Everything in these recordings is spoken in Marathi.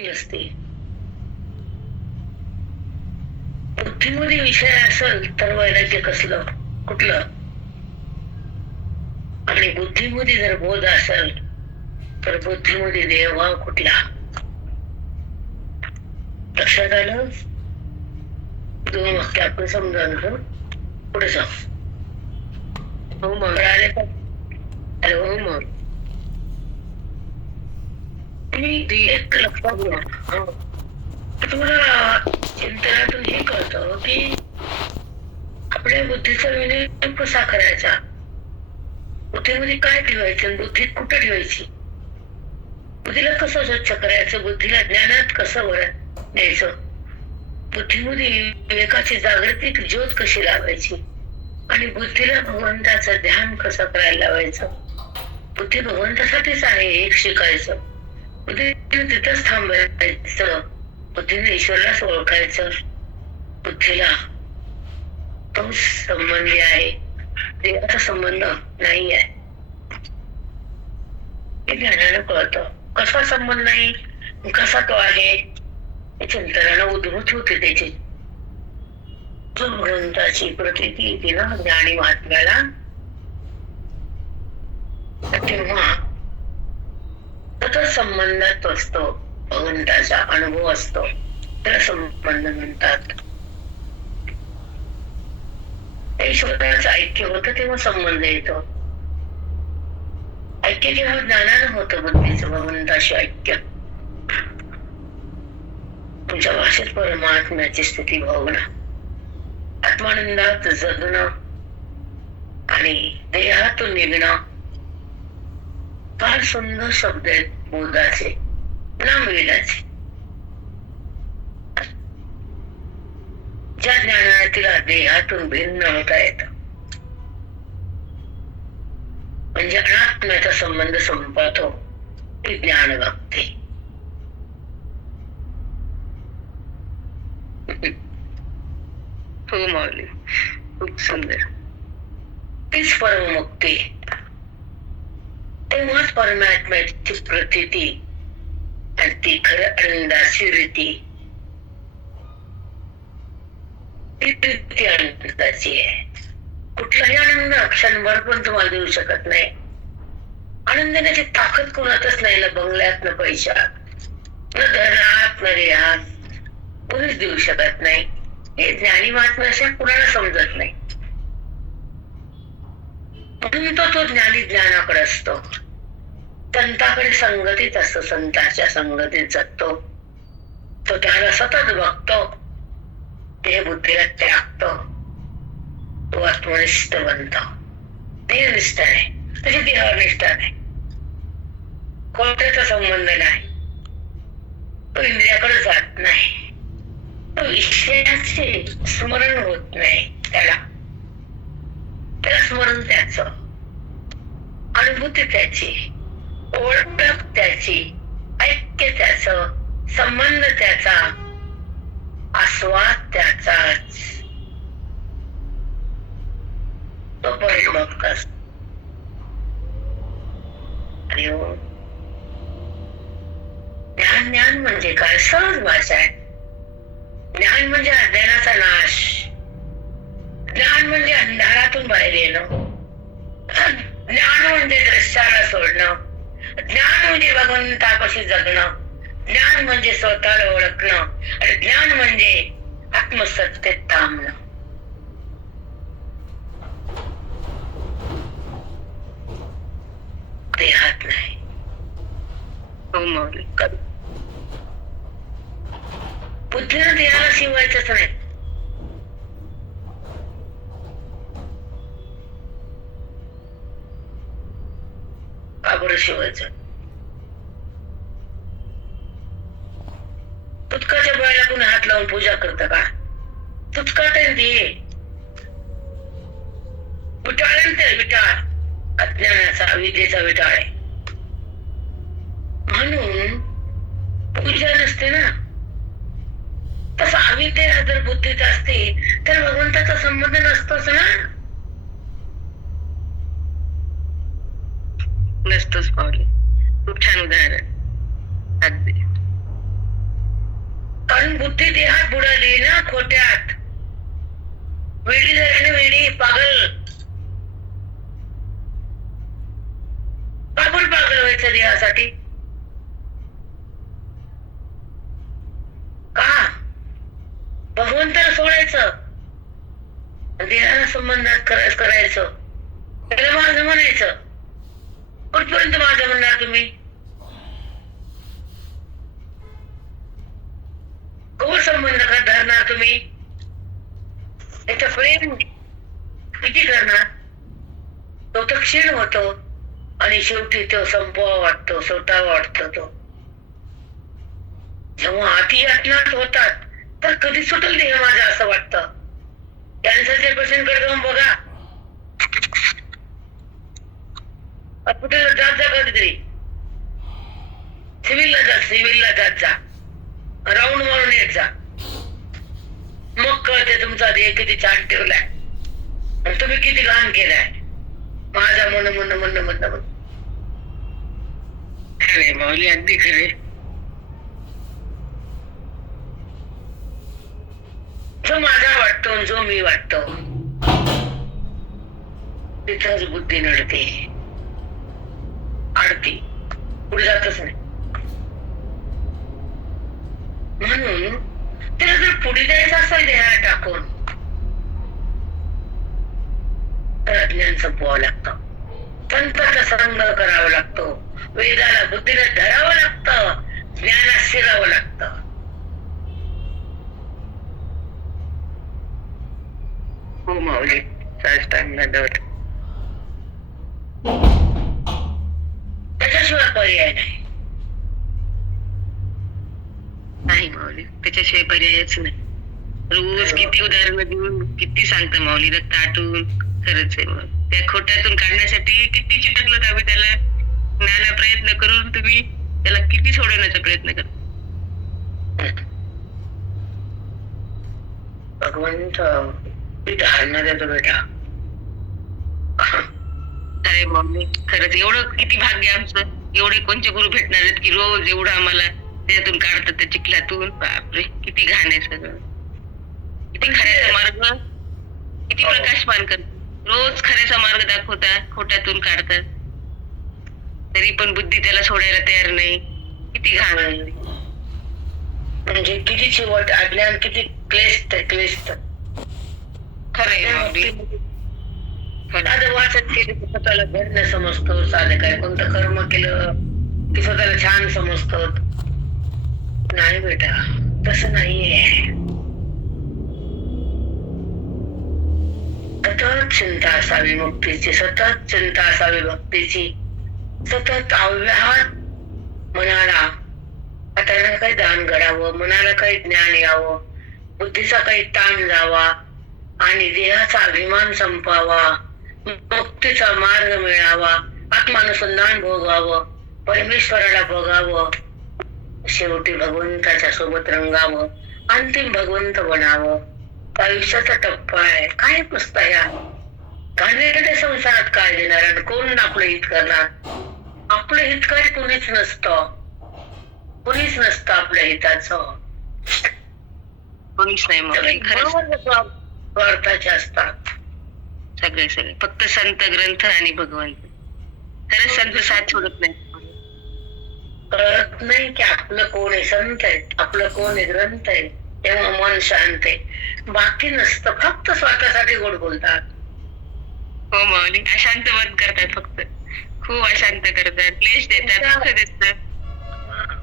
असते. बुद्धिमध्ये विषय असेल तर वैराग्य कसलं कुठलं, आणि बुद्धीमध्ये जर बोध असेल तर बुद्धीमध्ये देहभाव कुठला. लक्षात आलं? दोन वाक्य आपण समजावून पुढे जाऊ. हो मग कळाले का? अरे हो मग एक लक्षात घ्या. तुम्हाला चिंतनातून हे कळतं की आपल्या बुद्धीचा विनय कसा करायचा, बुद्धीमध्ये काय ठेवायचं, बुद्धीत कुठं ठेवायची, बुद्धीला कसं स्वच्छ करायचं, बुद्धीला ज्ञानात कसं न्यायचं, बुद्धीमध्ये विवेकाची जागृती ज्योत कशी लावायची, आणि बुद्धीला भगवंताचं ध्यान कसं करायला लावायचं. बुद्धी भगवंतासाठीच आहे, एक शिकायचं, बुद्धीने तिथंच थांबायचं, बुद्धीने ईश्वरालाच ओळखायचं. बुद्धीला तो संबंधी आहे, देवाचा संबंध नाही आहे. हे ज्ञानानं कळतं. कसा संबंध नाही, कसा तो आहे, चिंतनानं उद्भूत होते त्याची. भगवंताची प्रतीती येते ना ज्ञानी महात्म्याला, तेव्हा सतत संबंधात असतो, भगवंताचा अनुभव असतो, त्याला संबंध म्हणतात. ईश्वराचं ऐक्य होतं तेव्हा संबंध येतो. ऐक्य जेव्हा ज्ञानानं होतं बुद्धीचं भगवंताशी ऐक्य, तुमच्या भाषेत परमात्म्याची स्थिती भावना, आत्मानंदात जगणं आणि देहातून निघणं, फार सुंदर शब्द आहेत बोधाचे, नामवेदाचे. ज्या ज्ञानाने तिला देहातून भिन्न होता येत, म्हणजे अनात्म्याचा संबंध संपतो, ती ज्ञान भक्ती. हो माऊली, खूप सुंदर. तीच परममुक्ती, तेव्हाच परमात्म्याची प्रतीती आणि ती खरं आनंदाची रीती, ती आनंदाची आहे. कुठलाही आनंद क्षणभर पण तुम्हाला देऊ शकत नाही. आनंद देण्याची ताकद कोणातच नाही, ना बंगल्यात, ना पैशात, न धनात, न देहात, कोणीच देऊ शकत नाही. हे ज्ञानी महात्म्याशिवाय कुणाला समजत नाही. म्हणून तो ज्ञानी ज्ञानाकडे असतो, संताकडे संगतीत असतो, संताच्या संगतीत जगतो, तो त्याला सतत बघतो, ते बुद्धीला त्यागतो, तो आत्मनिष्ठ बनतो. देहनिष्ठ नाही, त्याची देहनिष्ठ नाही, कोणत्याचा संबंध नाही, तो इंद्रियाकडे जात नाही, तो विषयाचे स्मरण होत नाही, त्याला स्मरण त्याच, अनुभूती त्याची, ओळख त्याची, ऐक्य त्याच, संबंध त्याचा, आस्वाद त्याचाच, तो परिभक्त असतो. ज्ञान म्हणजे काय? सहज भाषा आहे. ज्ञान म्हणजे अज्ञानाचा नाश, ज्ञान म्हणजे अंधारातून बाहेर येणं, ज्ञान म्हणजे दृश्याला सोडणं, ज्ञान म्हणजे भगवंतापाशी जगणं, ज्ञान म्हणजे स्वतःला ओळखणं, आणि ज्ञान म्हणजे आत्मसत्तेत थांबणं. देहात नाही. बुद्धीनं देहाला शिवायचंच नाही. का बरं शिवायचं? तुटकाच्या बळाला कोणी हात लावून पूजा करत का? तुटकाट आहे ते, विटाळ, विटाळ अज्ञानाचा, विद्येचा विटाळ आहे. म्हणून पूजा नसते ना. तसं अविद्या जर बुद्धीत असते तर भगवंताचा संबंध नसतोच ना. नसतोच पावले. खूप छान उदाहरण. अगदी बुद्धी देहात बुडाली ना, खोट्यात. वेडी झाली, वेडी, पागल. पागल व्हायचं देहासाठी का? भगवंताला सोडायचं, देहाला संबंधात करायचं, त्याला माझं म्हणायचं. कुठपर्यंत माझं म्हणणार तुम्ही? कवर संबंध धरणार तुम्ही? त्याचा प्रेम किती करणार? तो तर क्षीण होतो आणि शेवटी तो संपवा वाटतो, सोटावा वाटतो. तो जेव्हा अति अज्ञात होतात तर कधी सुटेल देह माझा असं वाटतं. कॅन्सरच्या पेशंटकडे जाऊन बघा, हॉस्पिटलला जात जा, कधीतरी सिव्हिलला जात जा, राऊंड मारून येत जा, मग कळते तुमचा देह किती छान ठेवलाय आणि तुम्ही किती घाण केलाय. माझा मन खरे माऊली, अगदी खरे. जो माझा वाटतो, जो मी वाटतो, तिथंच बुद्धी नडते, अडते, पुढे जातच नाही. म्हणून त्याला जर पुढे जायचं असेल देहाला टाकून, तर अज्ञान संपवावं लागतं, तंत्राचा संग करावा लागतो, वेदाला बुद्धीला धरावं लागतं, ज्ञानात शिरावं लागतं. हो माऊली, त्याच्याशिवाय पर्याय नाही माऊली, त्याच्याशिवाय पर्यायच नाही. रोज किती उदाहरणं देऊन किती सांगतं माऊली, रक्त आटून. खरंच आहे मग त्या खोट्यातून काढण्यासाठी किती चिटकलं आम्ही त्याला, नाना प्रयत्न करून तुम्ही त्याला किती सोडवण्याचा प्रयत्न करा. भगवंत धारणा देतो बेटा. अरे मम्मी, खरंच एवढं किती भाग्य आमचं, एवढे कोणते गुरु भेटणार आहेत की रोज एवढं आम्हाला त्याच्यातून काढतात, त्या चिखलातून. बापरे, किती घाण आहे सगळं. किती खऱ्याचा मार्ग, किती प्रकाशमान करतात, रोज खऱ्याचा मार्ग दाखवतात, खोट्यातून काढतात, तरी पण बुद्धी त्याला सोडायला तयार नाही. किती घाण आहे. म्हणजे किती शेवट अज्ञान, किती क्लेष्ट. खरंय, साधं वाचन केलं की स्वतःला धन्य समजतो, साधं काय कोणतं कर्म केलं की स्वतःला छान समजतो. नाही बेटा, तसं नाहीये. सतत चिंता असावी मुक्तीची, सतत चिंता असावी भक्तीची, सतत अव्याहत मनाला आता काही दान घडावं, मनाला काही ज्ञान यावं, बुद्धीचा काही ताण जावा आणि देहाचा अभिमान संपावा, मुक्तीचा मार्ग मिळावा, आत्मानुसंधान भोगावं, परमेश्वराला बघावं, शेवटी भगवंताच्या सोबत रंगावं, अंतिम भगवंत बनावं. आयुष्याचा टप्पा आहे. काय पुसता या घाणेरड्या संसारात काय देणार आणि कोण आपलं हित करणार? आपलं हितकारी कुणीच नसतं, कुणीच नसतं आपल्या हिताचं, कोणीच नाही. स्वार्थाचे असतात सगळे, फक्त संत, ग्रंथ आणि भगवंत. खरंच संत साथ सोडत नाही, कळत नाही की आपलं कोण आहे, संत आहे, आपलं कोण आहे, ग्रंथ आहे. तेव्हा मन शांत आहे, बाकी नसतं, फक्त स्वतःसाठी गोड बोलतात. हो माऊली, अशांत मन करतात, फक्त खूप अशांत करतात, क्लेश देतात, दुःख देतात.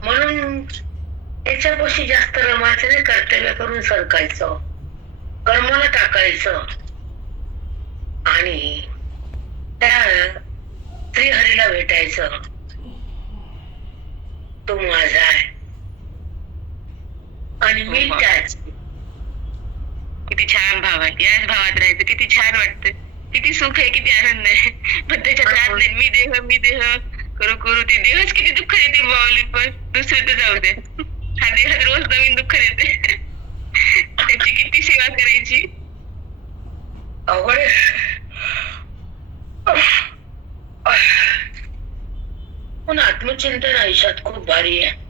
म्हणून त्याच्यापाशी जास्त रमायचं नाही, कर्तव्य करून सरकायचं, कर्माला टाकायचं आणि त्या श्रीहरीला भेटायचं. तो माझा आहे आणि मी त्याच. किती छान भाव आहे, याच भावात राहायचं, किती छान वाटतं, किती सुख आहे, किती आनंद आहे. पण त्याच्यात राहत नाही, मी देह करू करू ते देहच किती दुःख देते माऊली. पण दुसरं तर जाऊ दे, हा देह रोज नवीन दुःख देते. त्याची किती सेवा करायची, अवघड. पण आत्मचिंतन आयुष्यात खूप भारी आहे.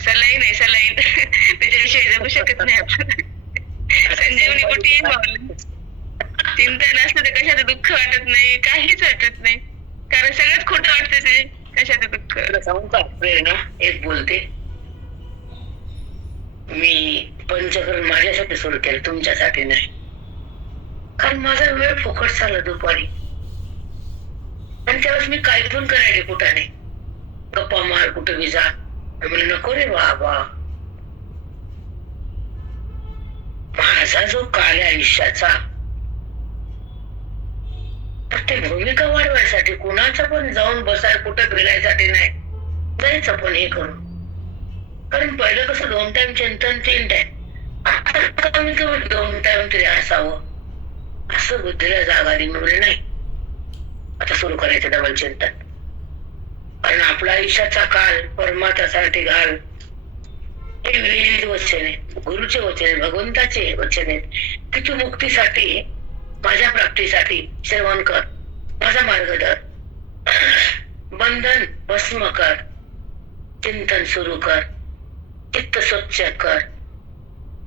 सलाईन आहे सलाईन. त्याच्याविषयी जगू शकत नाही आपण. संजीवनी कुठेही मावली. चिंता नसतं तर कशाचं दुःख वाटत नाही, काहीच वाटत नाही. कारण सगळंच खोटं वाटतं ते. कशाचं दुःख. सांगू का प्रेरणा एक बोलते. मी पंचकर्म माझ्यासाठी सुरू केलं, तुमच्यासाठी नाही. कारण माझा वेळ फुकट झाला दुपारी, आणि त्यावेळेस मी काही पण करायचे कुठाने. गप्पा मार कुठं विजा, म्हणजे नको रे बाबा. माझा जो काल आहे आयुष्याचा, तर ते भूमिका वाढवायसाठी कुणाचं पण जाऊन बसाय कुठं फिरायसाठी नाही, जायचं पण हे करून. कारण पहिलं कसं 2 टाइम चिंतन 3 टाइम, आता कमी कमी 2 टाइम तरी असावं, असं बुद्धीला जागा आली. म्हणजे नाही, आता सुरू करायचं डबल चिंतन. कारण आपला आयुष्याचा काल परमार्थासाठी घाल, हे विविध वचन आहे, गुरुचे वचन आहे, भगवंताचे वचन आहे की तू मुक्तीसाठी, माझ्या प्राप्तीसाठी श्रवण कर, माझा मार्ग धर, बंधन भस्म कर, चिंतन सुरू कर, चित्त स्वच्छ कर,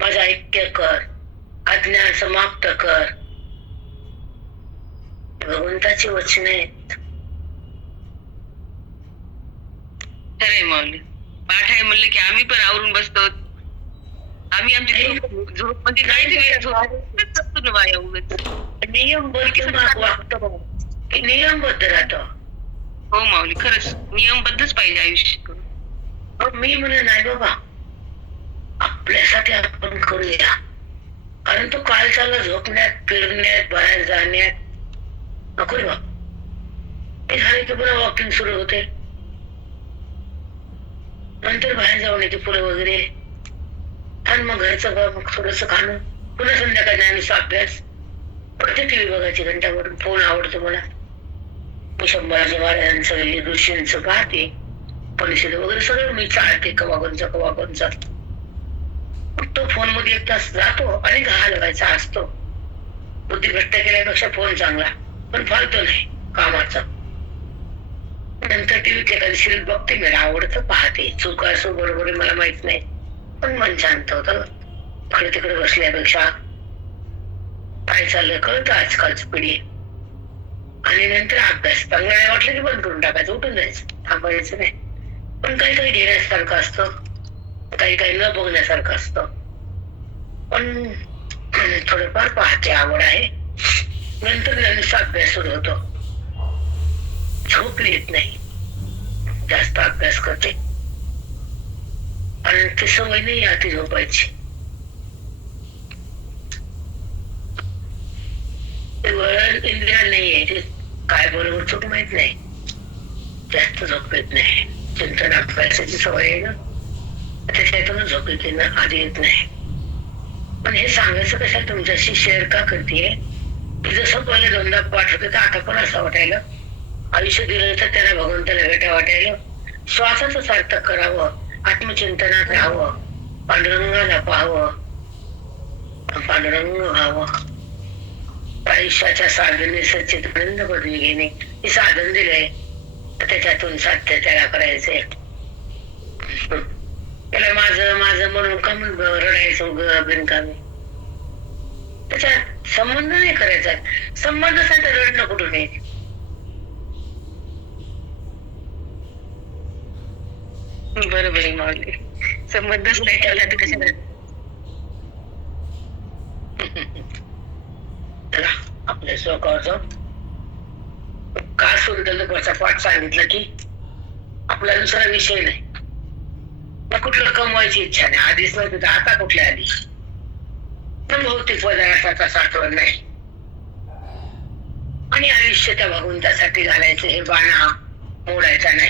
माझं ऐक्य कर, अज्ञान समाप्त कर. भगवंताची वचन आहेत. खरंय माऊली. पाठ आहे म्हणलं की आम्ही पण आवरून बसतो. आम्ही आमची झोप म्हणजे काहीच वेळ झोप वाया उगत. नियमबद्ध वागतो, नियमबद्ध राहतो. हो माऊली, खरंच नियमबद्धच पाहिजे आयुष्य. मी म्हणलं नाही बाबा, आपल्यासाठी आपण करूया. कारण तो काल चालला झोपण्यात, फिरण्यात, बाहेर जाण्यात नको रे बा. हे झाले की पुन्हा वॉकिंग सुरू होते, नंतर बाहेर जाऊन येते फुलं वगैरे, आणि मग घरचं थोडस खाणं, पुन्हा संध्याकाळी ज्ञानाचा अभ्यास. प्रत्येक टीव्ही बघायची घंटावरून. फोन आवडतो मला, मी संभाजी महाराजांचं ऋषींचं पाहते, परिषद वगैरे सगळं मी चालते, कवा कोणचा. तो फोन मध्ये 1 तास जातो आणि घालवायचा असतो. बुद्धी भ्रष्ट केल्यापेक्षा फोन चांगला, पण फालतो नाही कामाचा. नंतर टीव्हीत एखादी सिरियल बघते, मला आवडतं, पाहते. चूक असो बरोबर आहे मला माहित नाही, पण मन शांत होतं. इकडे तिकडे बसल्यापेक्षा काय चाललंय कळतं आजकालची पिढी. आणि नंतर अभ्यास चांगला वाटलं की बंद करून टाकायचं, उठून जायचं, थांबायचं नाही. पण काही काही घेण्यासारखं असतं, काही काही न बघण्यासारखं असतं. पण थोडंफार पाहते, आवड आहे. नंतर ज्ञानाचा अभ्यास सुरू होतो. झोप येत नाही, जास्त अभ्यास करते, आणि ती सवय नाही अति झोपायची. वळण इंद्रिया नाहीये, ते काय बरोबर चूक माहित नाही, जास्त झोप येत नाही. चिंतन अभ्यासाची सवय आहे ना, त्याच्यातूनच झोप येते ना, आधी येत नाही. पण हे सांगायचं कशा तुमच्याशी शेअर का करतेय की जसं पहिले 2दा पाठ होते, तर आता पण असं वाटायला, आयुष्य दिलं तर त्याला भगवंताला भेटा वाटायला, श्वासाचं सार्थक करावं, आत्मचिंतनात राहावं, पांडुरंगाला पाहावं, पांडुरंग व्हावं. आयुष्याच्या साधने सच्चित आनंद पदवी घेणे, हे साधन दिलंय, त्याच्यातून साध्य त्याला करायचंय. त्याला माझं माझं म्हणून का रडायचं बिनकामी. त्याच्यात संबंध नाही करायचा. संबंध असेल तर रडणं कुठून येईल. बरोबर आहे माऊली, संबंधच नाही ठेवला तर कशा. आपल्या स्वतःचं का सुरू केलं, वरचा पाठ सांगितलं की आपला दुसरा विषय नाही, कुठलं कमवायची इच्छा नाही, आधीच नव्हती तर आता कुठल्या आधी. पण भौतिक पदार्थाचा साठवण नाही, आणि आयुष्य त्या भगवंतासाठी घालायचं, हे बाणा मोडायचा नाही.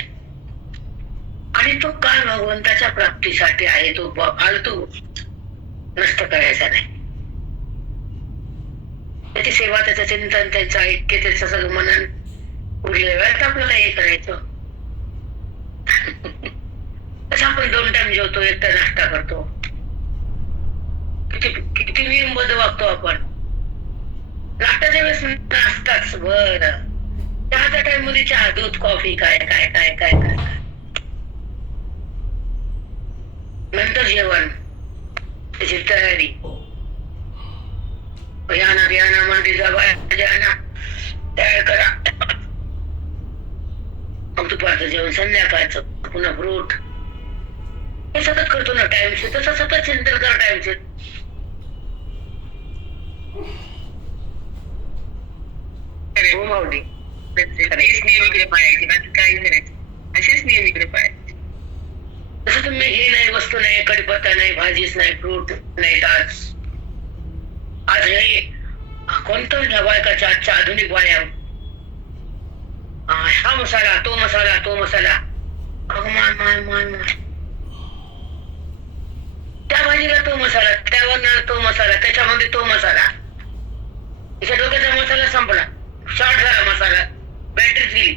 आणि तो काळ भगवंताच्या प्राप्तीसाठी आहे, तो फालतू नष्ट करायचा नाही. त्याची सेवा, त्याचं चिंतन, त्याचं ऐक्य, त्याचं सगळं मनन, उरल्या वेळात आपल्याला हे करायचं. तसं आपण 2 टाइम जेवतो, 1 टाइम नाश्ता करतो, किती नियमबद्ध वागतो आपण. नाश्त्याच्या वेळेस नाश्ताच, बरं चहाचा टाइम मध्ये चहा दूध कॉफी काय काय काय काय काय काय. नंतर जेवण, त्याची तयारी, याना बियाना मंडीचा बाया तयार करा. मग दुपारचं जेवण, संध्याकाळचं पुन्हा फ्रूट. हे सतत करतो ना टाइमशी, तसं सतत चिंतन कर टाइमशी. हो माऊली, तेच नियम इकडे पाळायचे, बाकी काही करायचं, असेच नियम इकडे पाळायचे. तसं तुम्ही हे नाही, वस्तू नाही, कडीपत्ता नाही, भाजीच नाही, फ्रूट नाही. आज हे कोणतं बायकाच्या आजच्या आधुनिक बाया, हा मसाला, तो मसाला, तो मसाला. माय माय माय माय, त्या भाजीला तो मसाला, त्यावर तो मसाला, त्याच्यामध्ये तो मसाला. तिच्या डोक्याचा मसाला संपला, शॉर्ट झाला मसाला, बॅटरी गेली.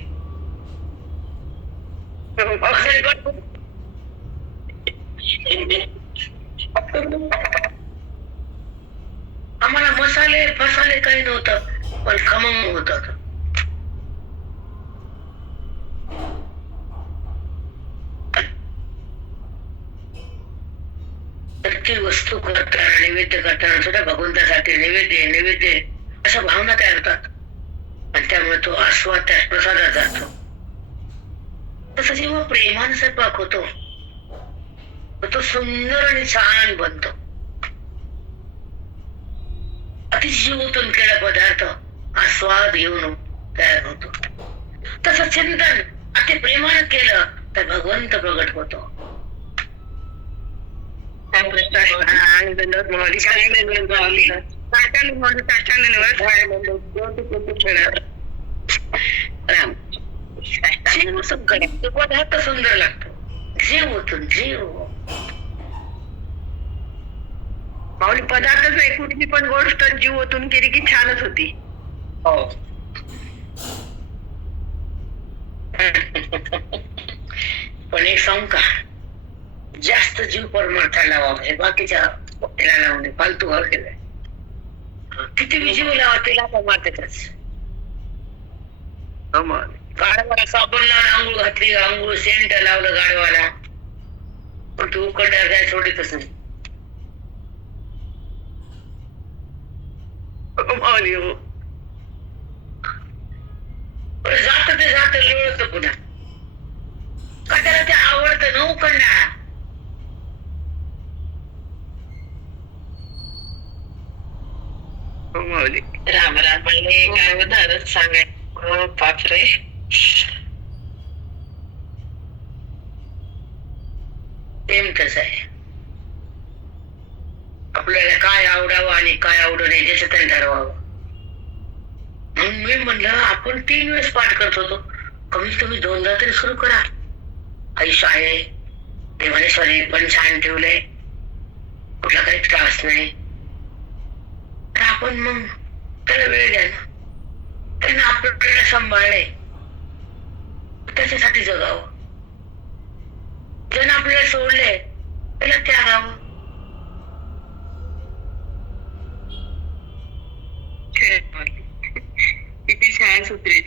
आम्हाला मसाले फसाले काही नव्हतं, पण खमंग होत. प्रत्येक वस्तू करताना, नैवेद्य करताना सुद्धा भगवंतासाठी नैवेद्य नैवेद्य अशा भावना तयार होतात, आणि त्यामुळे तो आस्वाद त्या प्रसादात जातो. तसं जेव्हा प्रेमाने स्वयंपाक होतो, तो सुंदर आणि छान बनतो. अतिजीवतून केला पदार्थ आस्वाद घेऊन तयार होतो. तसं चिंतन अति प्रेमाने केलं तर भगवंत प्रगट होतो. पदार्थ सुंदर लागतो, जीव होतो जीव. माऊली, पदार्थच नाही, कुठली पण गोष्ट जीव ओतून केली की छानच होती. हो. पण एक सांगू का, जास्त जीव परमार्थाला लावा, बाकीच्या लावणे फालतू घालते. किती बी जीव लावा तिला परमार्थाच. गाडवाला साबण लावून आंघोळ घातली, आंघोळ सेंट लावलं गाडवाला, पण तू उकडल्या काय सोडतच नाही. माऊली हो, जात ते जात लोळत पुन्हा का, त्याला ते आवडतं न उकडला. माऊली राम राम म्हणले काय उदाहरण सांगाय. बापरे, प्रेम तसं आहे. आपल्याला काय आवडावं आणि काय आवडू नये ज्याचं तरी ठरवावं. म्हणून मी म्हणलं, आपण 3 वेळेस पाठ करत होतो, कमीत कमी 2दा तरी सुरू करा. आयुष्य आहे, देवाने शरीर पण छान ठेवलंय, कुठला काही त्रास नाही, तर आपण मग त्याला वेळ द्या ना. त्यानं आपल्याला सांभाळले, त्याच्यासाठी जगावं. ज्यानं आपल्याला सोडले त्याला त्यागावं. किती छान सूत्रे.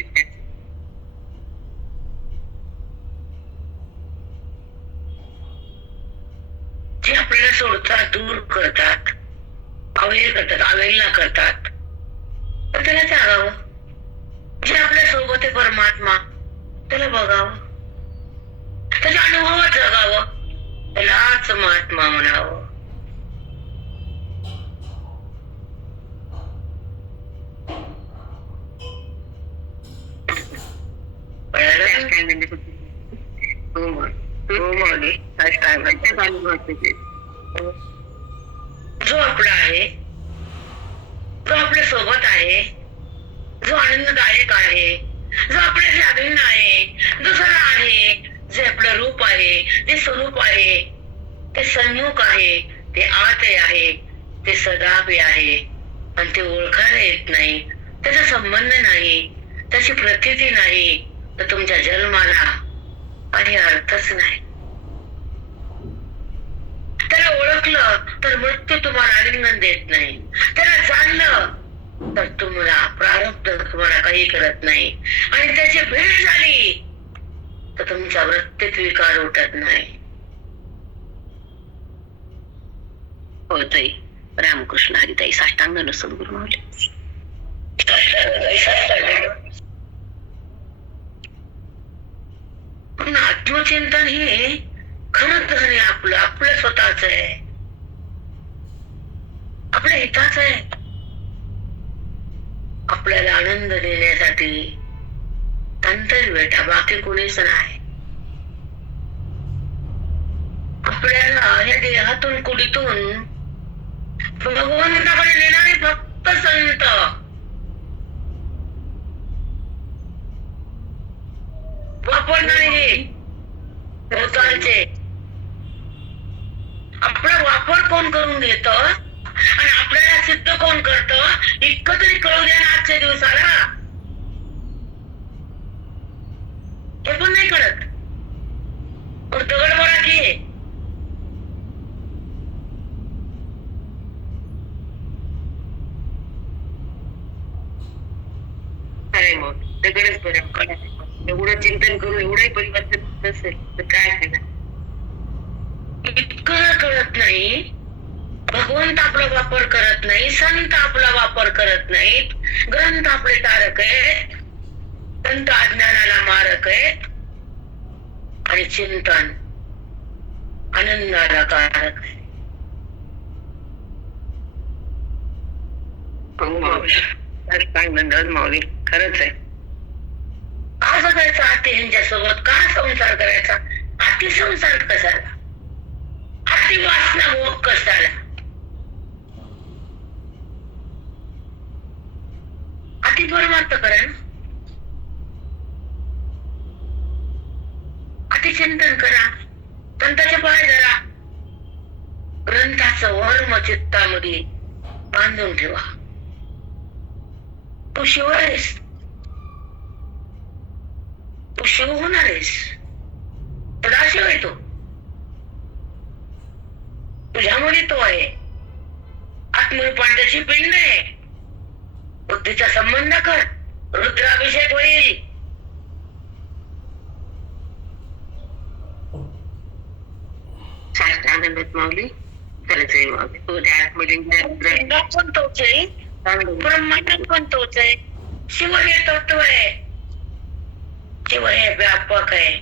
जे आपल्याला सोडतात, दूर करतात, अवहेल करतात, अवहेलना करतात, तर त्याला त्यागावं. जे आपल्या सोबत आहे परमात्मा, त्याला बघावं, त्याच्या अनुभवात जगावं, त्यालाच महात्मा म्हणावं. जो आपला आहे, जो आपल्या सोबत आहे, जो आनंददायक आहे, जो आपल्याशी अभिन्न आहे, जो सगळं आहे, जे आपलं रूप आहे, जे स्वरूप आहे, ते सन्मुख आहे, ते आत आहे, ते सदावे आहे, आणि ते ओळखायला येत नाही, त्याचा संबंध नाही, त्याची प्रतीती नाही, तर तुमच्या जन्माला काही अर्थच नाही. त्याला ओळखलं तर मृत्यू तुम्हाला आलिंगन देत नाही. त्याला जाणलं तर तुम्हाला प्रारब्ध तुम्हाला काही करत नाही आणि त्याची भेट झाली तर तुमचा वृत्तीत विकार उठत नाही. होतय. रामकृष्ण हरिताई साष्टांग सद्गुरु माऊली. पण आत्मचिंतन हे खरंच आहे आपलं आपलं स्वतःच आहे, आपल्या हिताच आहे. आपल्याला आनंद देण्यासाठी तंत्र बेटा बाकी कोणीच नाही. आपल्याला या देहातून कुडीतून भगवंताकडे नेणारे फक्त संत. वापरणारे भोवतालचे. आपला वापर कोण करून घेत आणि आपल्याला सिद्ध कोण करत इतकं तरी कळू द्या ना आजच्या दिवसाला. हे पण नाही कळत. दगड बरा की अरे मग दगडच बरं. एवढं चिंतन करून एवढंही परिवर्तन नसेल तर काय फायदा. इतकं कळत नाही. भगवंत आपला वापर करत नाही, संत आपला वापर करत नाहीत, ग्रंथ आपले तारक आहेत, संत अज्ञानाला मारक आहेत आणि चिंतन आनंदाला कारक आहे. माऊली खरंच आहे. का जगायचा अति ह्यांच्यासोबत, का संसार करायचा, अति संसार कशाला, अति वासना भोग कशाला, अति परमार्थ करा ना, अति चिंतन करा, संताचे पाय धरा, ग्रंथाचं वर्म चित्तामध्ये बांधून ठेवा. तू शिव आहेस, तू शिव होणार आहेस, सदाशिव आहे तो, तुझ्यामध्ये तो आहे. आत्मरूपांताची पिंड आहे. बुद्धीचा संबंध कर, रुद्राभिषेक होईल. शास्त्रानंदात माऊली खरंच आहे. माऊली तो त्या आत्मलिंगात पण तोच आहे, ब्रह्मांडात पण तोच आहे. शिव हे तत्व आहे, शिव हे व्यापक आहे,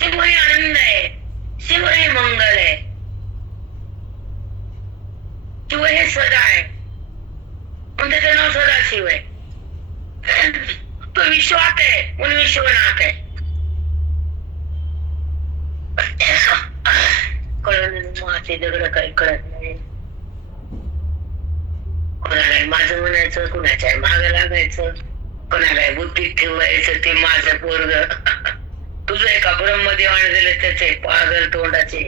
शिव हे आनंद आहे, शिव हे मंगल आहे, शिव हे सदा आहे. पण त्याचं नाव सदा शिव आहे. तो विश्वात आहे म्हणून विश्वनाथ आहे. कळत माझे दगड काही कळत नाही. कोणाला माझं म्हणायचं, कुणाच्या माग लागायचं, कोणाला बुद्धीत ठेवायचं ते माझं पोरग. तुझं एका ब्रह्मदेवाने दिलं त्याचे पागल तोंडाचे,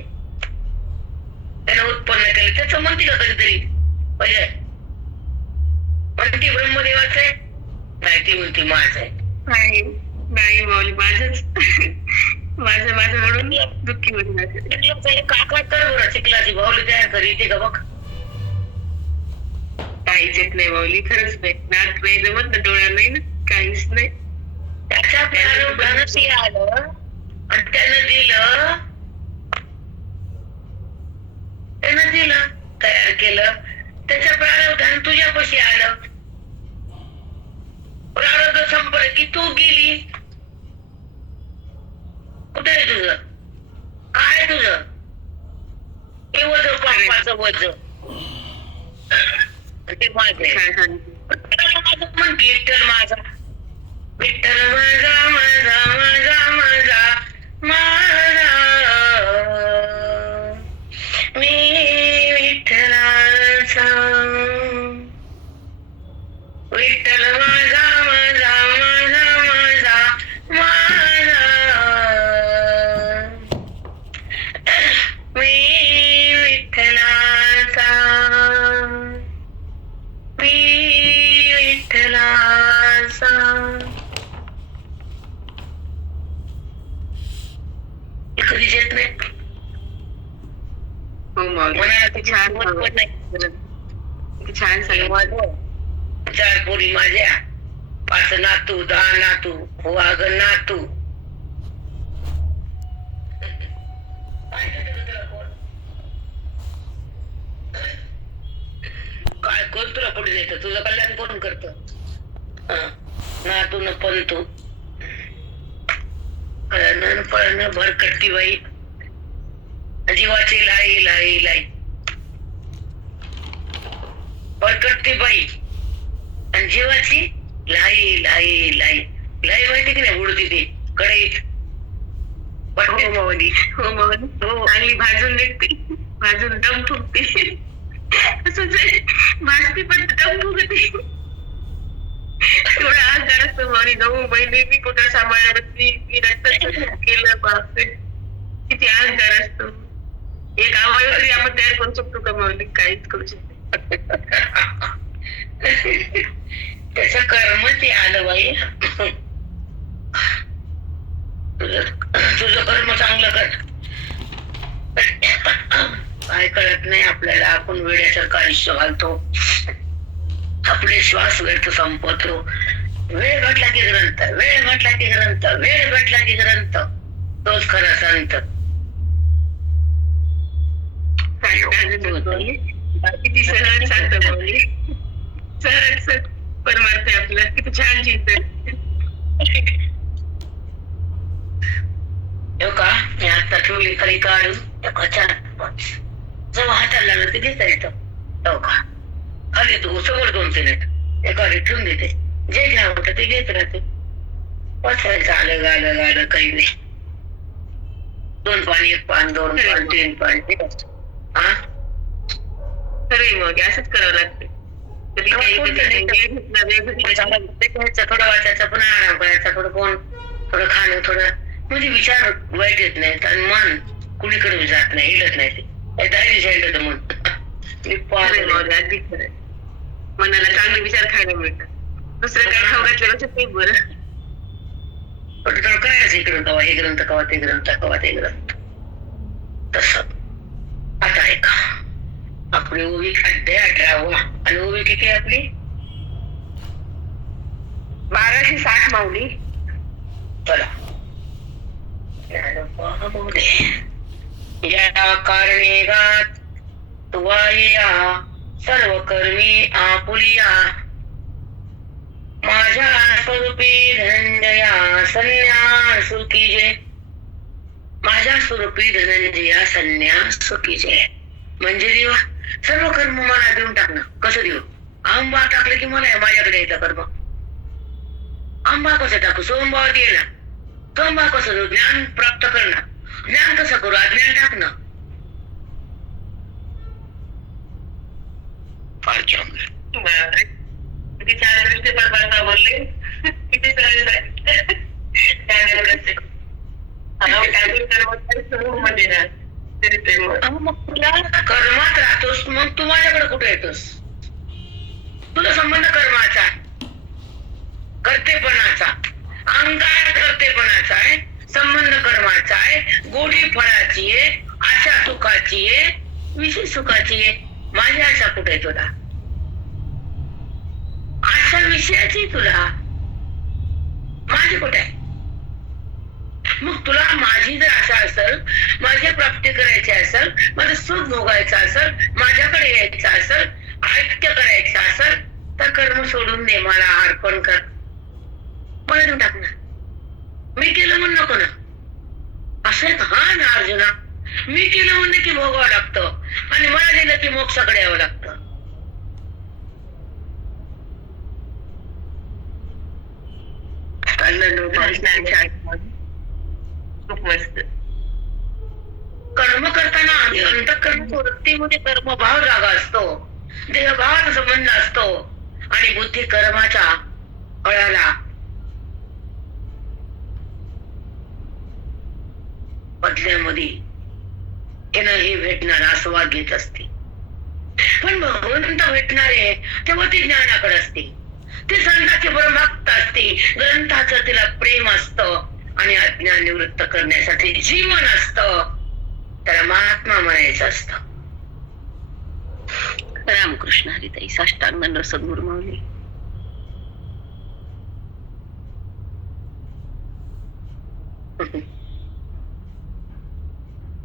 त्याने उत्पन्न केले त्याचं म्हणते का कधीतरी पहिले म्हणती ब्रह्मदेवाच आहे, नाही ती म्हणती माझ आहे. नाही माऊली माझंच माझं म्हणून दुःखी होती. काका तर बरं चिखलाची बाहुली तयार करी ते का बघ. काहीच येत नाही माऊली, खरंच नाही. नाक नाही जमत ना, डोळा नाही ना, काहीच नाही. त्याच्या प्यारोगानं ते आलं आणि त्यानं दिलं तयार केलं. त्याच्या प्रारब्धान तुझ्यापाशी आलं. प्रारब्ध संपलं की तू गेली. कुठे आहे तुझं, काय तुझं हे वज, पापाचं वज ते माझं म्हण. विठ्ठल माझा, विठ्ठल माझा माझा माझा माझा माझा, मी विठ्ठलाचा. विठ्ठल माझा माझा माझा माझा माझा, मी विठ्ठलाचा, मी विठ्ठलाचा. कधीच येत नाही. हो माऊली मनाला ते छान छान पण नाही. छान सांगितलं. 4 पोरी माझ्या, 5 नातू, 10 नातू, हो अगं नातू. काय कोण तुला पुढे देतं? तुझं कल्याण कोण करत? नातू न पंतू पळणं भरकटती बाई, जीवाची लाई लाई लाई भरकटती बाई आणि जीवाची लाई लाई लाई लाई माहिती की नाही? उडती ती कढईत हो मावली चांगली भाजून निघते, भाजून दम फुगते, भाजती पण दम फुगते. थोडा आजार असतो मावली. 9 महिने मी कुठं सांभाळण्यावरती मी रक्त केलं. बापरे किती आजार असतो. एक अवयव तरी आपण तयार करू शकतो का मावली? काहीच करू शकतो. त्याच कर्म ते आलं बाई. तुझं कर्म चांगलं कर. काय कळत नाही आपल्याला. आपण वेळासारखं आयुष्य घालतो, आपले श्वास व्यर्थ संपवतो. वेळ भेटला की ग्रंथ, वेळ भेटला की ग्रंथ, वेळ भेटला की ग्रंथ, तोच खरा संत. किती सहज सांगतो माऊली. सहज सहज परमार्थ आहे आपला. किती छान चिंतन. हो का? मी आता ठेवली खाली काढून जेव्हा हाताला लागलं ते घेता येतं. हो का? खाली तू समोर 2-3 एका ठेवून देते. जे घ्या होतं ते घेत राहते. पचायचं आलं गालं गालं काही नाही. 2 पान 1 पान 2 पान 3 पान. हा खरंय मग असंच करावं लागतं. कधी काही थोडं वाचायचं, पुन्हा आराम करायचा, थोडं कोण थोडं खाणं, थोडं म्हणजे विचार वाईट येत नाहीत आणि मन कुणीकडे जात नाही, हिलत नाही. ते दायरी साईड मन मनाला चांगले विचार खायला मिळतात. दुसरं काय खाऊ घातल्यापेक्षा ते बरं. थोडं करायचं इकडून कवा हे ग्रंथ, कवा ते ग्रंथ, कवा ते ग्रंथ. तस आता ऐका, आपली ओवी 18 आणि ओवी किती आपली 1260 माऊली. चला. या कारणे गात तुवा या सर्व कर्मी आपुलिया, माझ्या स्वरूपी धनंजया संन्यासु की जय. माझ्या स्वरूपी धनंजया संन्यासु की जय. म्हणजे देवा सर्व कर्म मला देऊन टाकणं. कसं देऊ? आंबा टाकलं की मला माझ्याकडे येतं कर्म. आंबा कसं टाकू? सोमवार गेला सोमवार कसं देऊ? ज्ञान प्राप्त करणं. ज्ञान कसं करू? अज्ञान टाकणं. फार चांगलं. किती छान दृष्टी परमात्मा बोलले. किती सरळ मग तुला कर्मात राहतोस, मग तू माझ्याकडे कुठे येतोस? तुला संबंध कर्माचा, कर्तेपणाचा, अहंकार कर्तेपणाचा आहे, संबंध कर्माचा आहे, गोडी फळाची आहे, आशा सुखाची आहे, विषय सुखाची आहे. माझी आशा कुठे आहे तुला? आशा विषयाची तुला, माझी कुठे आहे? मग तुला माझी जर आशा असेल, माझी प्राप्ती करायची असेल, माझं सुख भोगायचं असेल, माझ्याकडे यायचं असेल, ऐक्य करायचं असेल, तर कर्म सोडून दे, मला अर्पण कर. मला देऊन टाक ना. मी केलं म्हणून नको ना. असं आहे का? हा ना अर्जुना, मी केलं म्हणून की भोगावं लागतं आणि मला दिलं की मोक्षाकडे यावं लागतं. खूप मस्त. कर्म करताना अंतःकरण वृत्तीमध्ये कर्मभाव जागा असतो, देहभावाचा संबंध असतो आणि बुद्धी कर्माच्या फळाला बदल्यामध्ये हे भेटणार आस्वाद घेत असते. पण भगवंत भेटणारे तेव्हा ते ज्ञानाकडे असते, ते संतांचे परमभक्त असते, ग्रंथाचं तिला प्रेम असतं आणि अज्ञान निवृत्त करण्यासाठी जीवन असतं. त्याला महात्मा म्हणायचं असतं. रामकृष्ण हरिताई. साष्टांग सद्गुरु माऊली.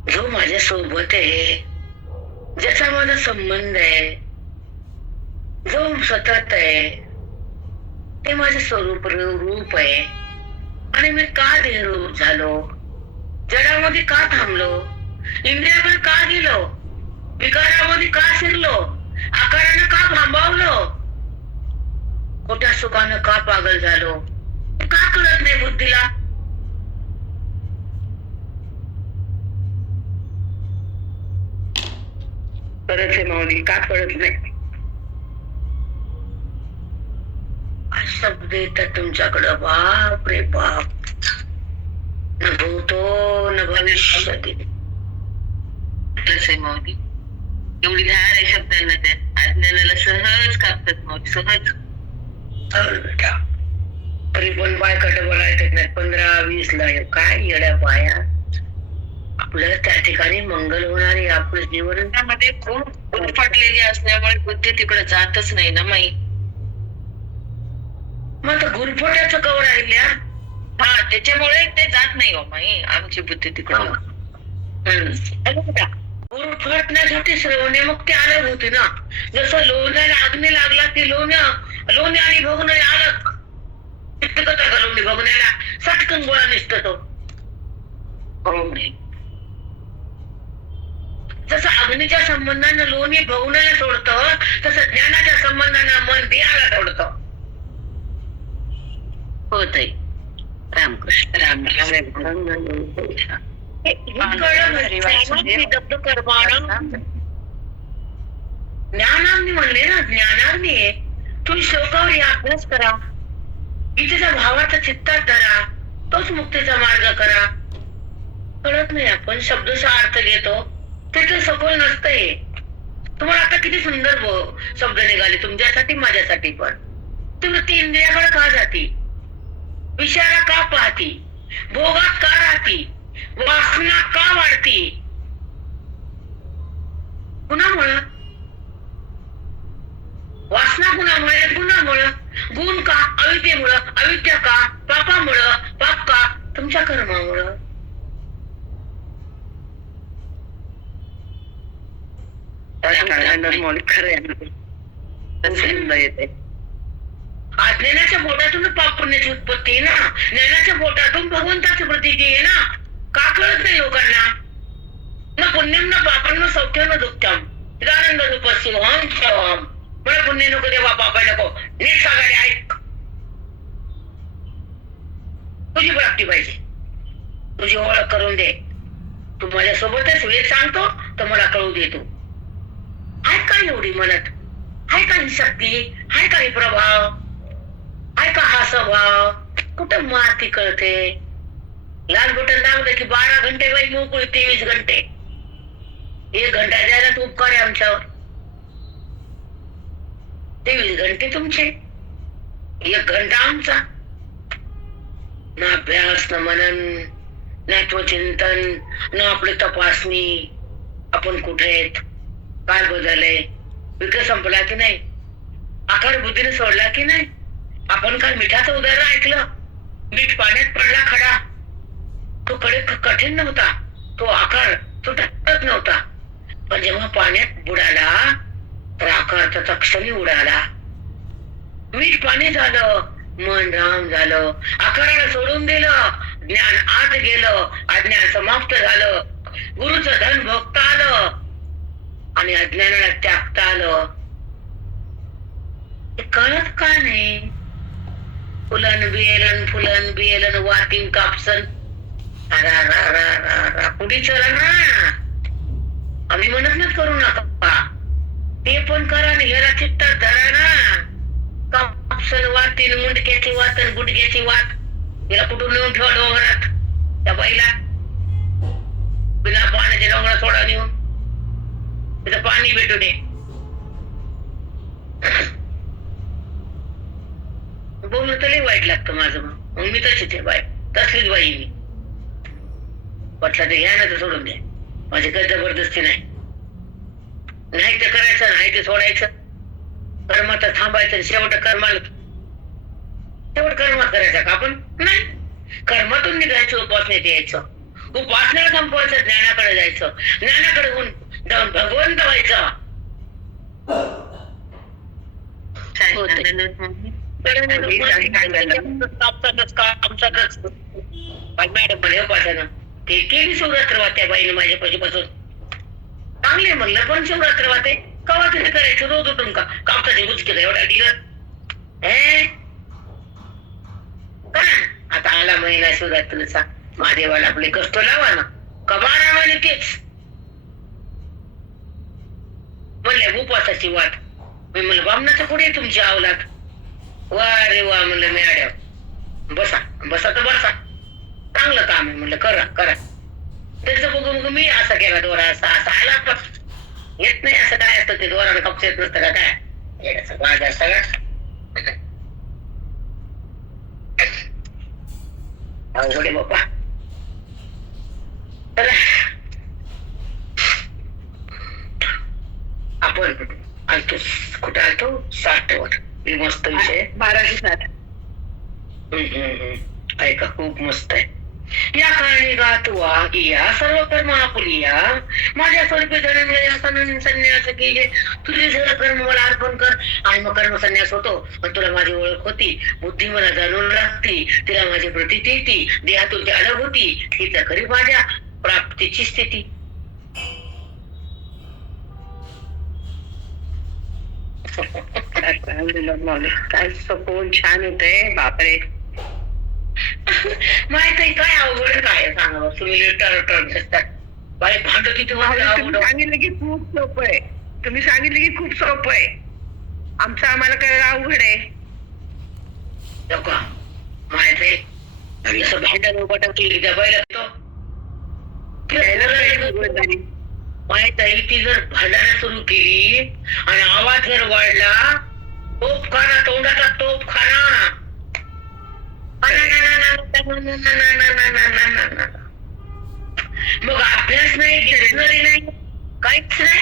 जो माझ्या सोबत आहे, ज्याचा माझा संबंध आहे, जो सतत आहे, ते माझे स्वरूप रूप आहे. आणि मी का देहरूप झालो, जडामध्ये का थांबलो, इंद्रियाकडे का गेलो, विकारामध्ये का शिरलो, आकारानं का भांबावलो, खोट्या सुखानं का पागल झालो, का कळत नाही बुद्धीला. कळत आहे माऊली, का कळत नाही. शब्द येतात तुमच्याकडं, बाप रे बाप, न भूतो न भविष्यती. तसे माऊली एवढी धार आहे शब्दांना, त्या अज्ञानाला सहज कापतात माऊली, सहज. बेटा तरी पण बायकडे बोलायचं नाही. 15-20 ला काय येड्या बाया, आपल्याला त्या ठिकाणी मंगल होणार आहे. आपलं जीवन मध्ये खूप उलफटलेली असल्यामुळे बुद्धी तिकडे जातच नाही ना माई. मग आता गुरफट्याचं कवर राहिल्या. हा, त्याच्यामुळे ते जात नाही हो माई, आमची बुद्धी तिकडं. गुरफटण्यासाठी श्रवणे मग ते अलग होते ना. जसं लोण्याला अग्नी लागला की लोणी आणि भोगणे अलग. लोणी भोगण्याला सटकन गोळा निसतो तो. जसं अग्नीच्या संबंधानं लोणी भोगण्याला सोडतं, तसं ज्ञानाच्या संबंधानं मन देहाला सोडतं. होत आहे. रामकृष्ण राम ज्ञानाग्नी म्हणले ना, ज्ञानाग्नी. तुम्ही श्लोकावर अभ्यास करा, इथेच्या भावाचा चित्तात धरा, तोच मुक्तीचा मार्ग करा. कळत नाही आपण शब्दचा अर्थ घेतो, ते तर सखोल नसतंय. तुम्हाला आता किती सुंदर शब्द निघाले तुमच्यासाठी, माझ्यासाठी पण. तुम्ही ती इंद्रियाकडे का जाती, विचारा का पाहती, भोगात का राहती, वासना का वाढती, कुणामुळं वासना, कुणामुळे गुणामुळं, गुण का अविद्येमुळं, अविद्या का पापामुळं, पाप का तुमच्या कर्मामुळं. अज्ञानाच्या पोटातून पाप पुण्याची उत्पत्ती आहे ना, ज्ञानाच्या पोटातून भगवंताची प्रतीती आहे ना. का कळत नाही लोकांना. न पुण्यम न पापम न सौख्यम न दुःखम चिदानंद रूपसिंहम शिवम. मला पुण्य नको, देवा पापा नको, नीट सांगायला ऐक. तुझी प्राप्ती पाहिजे, तुझी ओळख करून दे. तू माझ्यासोबतच वेळ सांगतो तर मला कळू दे. तू आहे का एवढी मनात, आहे का ही शक्ती, आहे का ही प्रभाव, आहे का हा स्वभाव. कुठं माती कळते. लाल बटन दाबलं की 12 घंटे बाई मोकळी, 23 घंटे. 1 घंटा द्यायला तू उपकार आहे आमच्यावर. 23 घंटे तुमचे, 1 घंटा आमचा. ना अभ्यास, न मनन, ना चिंतन, न आपली तपासणी. आपण कुठे आहेत, काय बदलले, विकास संपला की नाही, आकार बुद्धीने सोडला की नाही. आपण काल मिठाचं उदाहरण ऐकलं. मीठ पाण्यात पडला खडा, तो कठीण नव्हता, तो आकार तो टाकत नव्हता. पण जेव्हा पाण्यात बुडाला तर आकार त्याचा क्षणी उडाला. मीठ पाणी झालं, मन राम झालं, आकाराला सोडून दिलं, ज्ञान आत गेलं, अज्ञान समाप्त झालं, गुरुचं धन भोगता आलं आणि अज्ञानाला त्यागता आलं. कळत का नाही. फुलन बियलन वाटीन कापसन कुठे चला ना. आम्ही म्हणत नाही करू नका, ते पण करा ना. ह्याला चित्तात धरा ना. कापसन वाटीन, मुंडक्याची वात आणि गुडघ्याची वात. हिला कुठून नेऊन ठेवा डोंगरात, त्या बाईला बिना पाण्याच्या डोंगरात सोडा नेऊन, तिथं पाणी भेटू दे. बोलणं तर लई वाईट लागतं माझं. मग मी तशीच आहे बाई, तसलीच बाई मी. पटला ते घ्या ना, तर सोडून द्या. माझी काही जबरदस्ती नाही. नाही ते करायचं, नाही ते सोडायचं. कर्मात थांबायचं, शेवट कर्माला शेवट कर्मात करायचा का आपण नाही. कर्मातून निघायचं, उपासनेत यायचं, उपासना संपवायचं, ज्ञानाकडे जायचं, ज्ञानाकडे जाऊन भगवंत व्हायचं. मॅडम म्हणे उपासना ते केली शिवरात्र त्या बाईने माझ्या पासून चांगले म्हणलं, पण शिवरात्र वाते कवा तिथे करायचं रोज उठून का कापसाचे उचके एवढा दिलं. आता आला महिना शिवरात्रीचा, महादेवाला आपले कष्ट लावा ना, कबारा म्हणे तेच म्हणले उपवासाची वाट. मी म्हणलं बामणाच्या पुढे तुमची अवलाद. वा रे वा म्हणलं मॅडम, बसा बसा तर बसा, चांगलं काम आहे म्हणलं, करा करा. त्याचं बघून मी असा केला दोरा, असा असा आला पण येत नाही. असं काय असतं ते दोराला कपच येत नसतं का काय, येण्याचा बाजार सगळा अवघड बाप्पा. चला आपण आलतो, कुठे आलतो 60 वर. मस्त विषय 1260. ऐका, खूप मस्त आहे. या कारणी गातवा या सर्व कर्म आपुलिया माझ्या स्वरूपी धनंजय संन्यास केले. तुझे सर्व कर्म मला अर्पण कर. आणि मग कर्म संन्यास होतो, पण तुला माझी ओळख होती, बुद्धी मला जाणून लागती, तिला माझी प्रतीती येते, देहातून ती अलग होती, ही तर खरी माझ्या प्राप्तीची स्थिती. काय सपोन छान होतंय, बापरे. माहित आहे काय अवघड काय सांगा तुम्ही दिसतात बाई भांड किती सांगितलं की खूप सोपं आहे. तुम्ही सांगितलं की खूप सोपं आहे. आमचं आम्हाला करायला अवघड आहे. माहित आहे जसं भांडण उभं केली त्या बाईला तो माहित आहे. ती जर भांडणं सुरू केली आणि आवाज जर वाढला, तोप खाना तोंडाचा तोप खाना, मग अभ्यास नाही, डिक्शनरी नाही, काहीच नाही.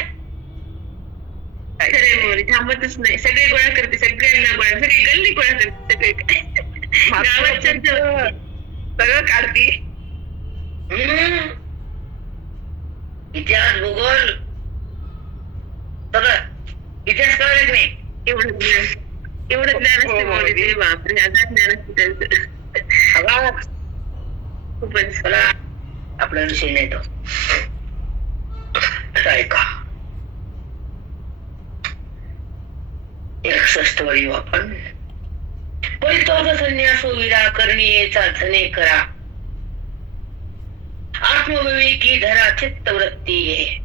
थांबतच नाही, सगळे गोळा करते, सगळ्यांना गोळा, सगळी गल्ली गोळा करते, सगळं काढते. इतिहास भूगोल सगळं, इतिहास कळत नाही. एवढं ज्ञान असते मौली, बापरे, हजार ज्ञान असते त्यांचं. खूपच मला आपला विषय नाही तो. ऐका 61 वर येऊ आपण. परितोष संन्यास विरा करणीयेचा धने करा, आत्मविवेकी धरा चित्तवृत्ती ये.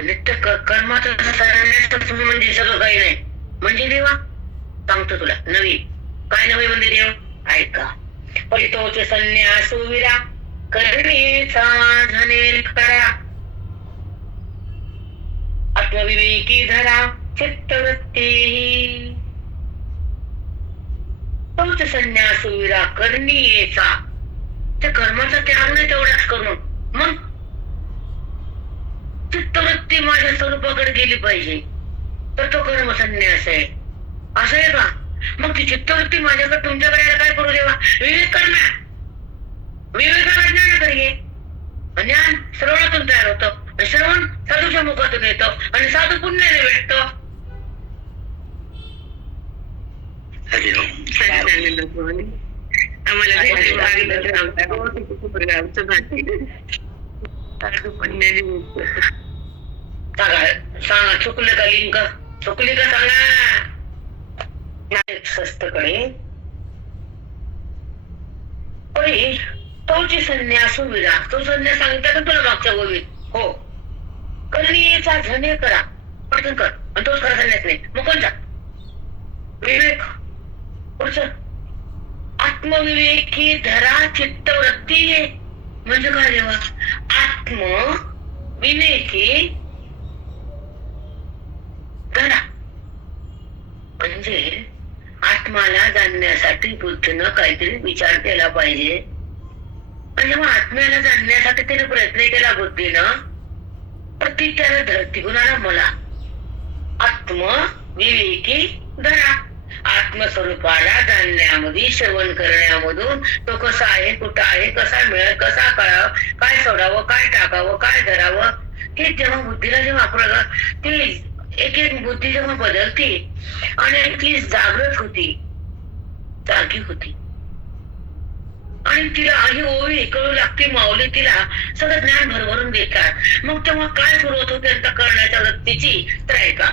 नित्य कर्माचा तुम्ही म्हणजे सगळं काही नाही म्हणजे देवा. सांगतो तुला नवी काय नवी म्हणजे देव. ऐका परितोष संन्यास विरा करणीचा धने करा, आत्मविवेकी धरा चित्तवृत्ती. तोच संन्यास विरा करणीयेचा, त्या कर्माचा त्याग नाही तेवढाच करून, मग चित्तवृत्ती माझ्या स्वरूपाकडे गेली पाहिजे, तर तो कर्म संन्यास आहे. असं आहे का? मग ती चित्तवृत्ती माझ्याकडे तुमच्याकडे यायला काय करू देवा? विवेक कर ना. विवेकाला ज्ञानाकडे घे. ज्ञान श्रवणातून तयार होतं, श्रवण साधूच्या मुखातून येतं, आणि साधू पुण्याने भेटतो. आम्हाला सांगा चुकलं का लिंक, चुकली का सांगा. कडे तोची संन्यास विरा, तो संन्यास सांगितला का तुला मागच्या गोवीत. हो, करणीयेचा धने करा, पटकन कर, आणि तोच खरा संन्यास नाही. मग कोणता विवेक? पुढचं आत्मविवेकी धरा चित्तवृत्ती म्हणजे काय देवा? आत्मविवेकी धरा म्हणजे आत्माला जाणण्यासाठी बुद्धीनं काहीतरी विचार केला पाहिजे. म्हणजे मग आत्म्याला जाणण्यासाठी त्याने प्रयत्न केला बुद्धीनं, तर ती त्याला धरती गुणाला मला आत्मविवेकी धरा. आत्मस्वरूपाला जाणण्यामध्ये, श्रवण करण्यामधून तो कसा आहे, कुठं आहे, कसा मिळेल, कसा कळावं, काय सोडावं, काय टाकावं, काय धरावं, हे जेव्हा बुद्धीला जेव्हा आपल्याला ती एक एक बुद्धी जेव्हा बदलते आणि ती जागृत होती, जागी होती आणि तिला ही ओळी कळू लागते, माऊली तिला सगळं ज्ञान भरभरून देतात. मग तेव्हा काय सुरुवात होते त्यांचा करण्याच्या वृत्तीची तर ऐका.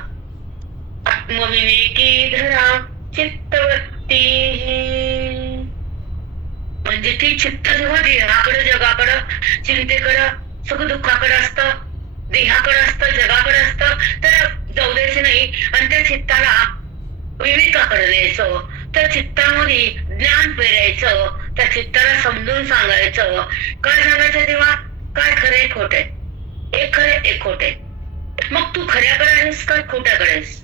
आत्मविवेकी धरा चित्तवृत्ती, म्हणजे ती चित्त जेव्हा देहाकडे, जगाकडं, चिंतेकडं, सुख दुःखाकडे असतं, देहाकडे असतं, जगाकडे असतं, तर जाऊ द्यायचं नाही आणि त्या चित्ताला विवेकाकडे द्यायचं. त्या चित्तामध्ये ज्ञान पेरायचं, त्या चित्ताला समजून सांगायचं. काय सांगायचं तेव्हा, काय खरंय खोटंय, एक खरंय एक खोटंय. मग तू खऱ्याकडे आहेस का खोट्याकडे आहेस?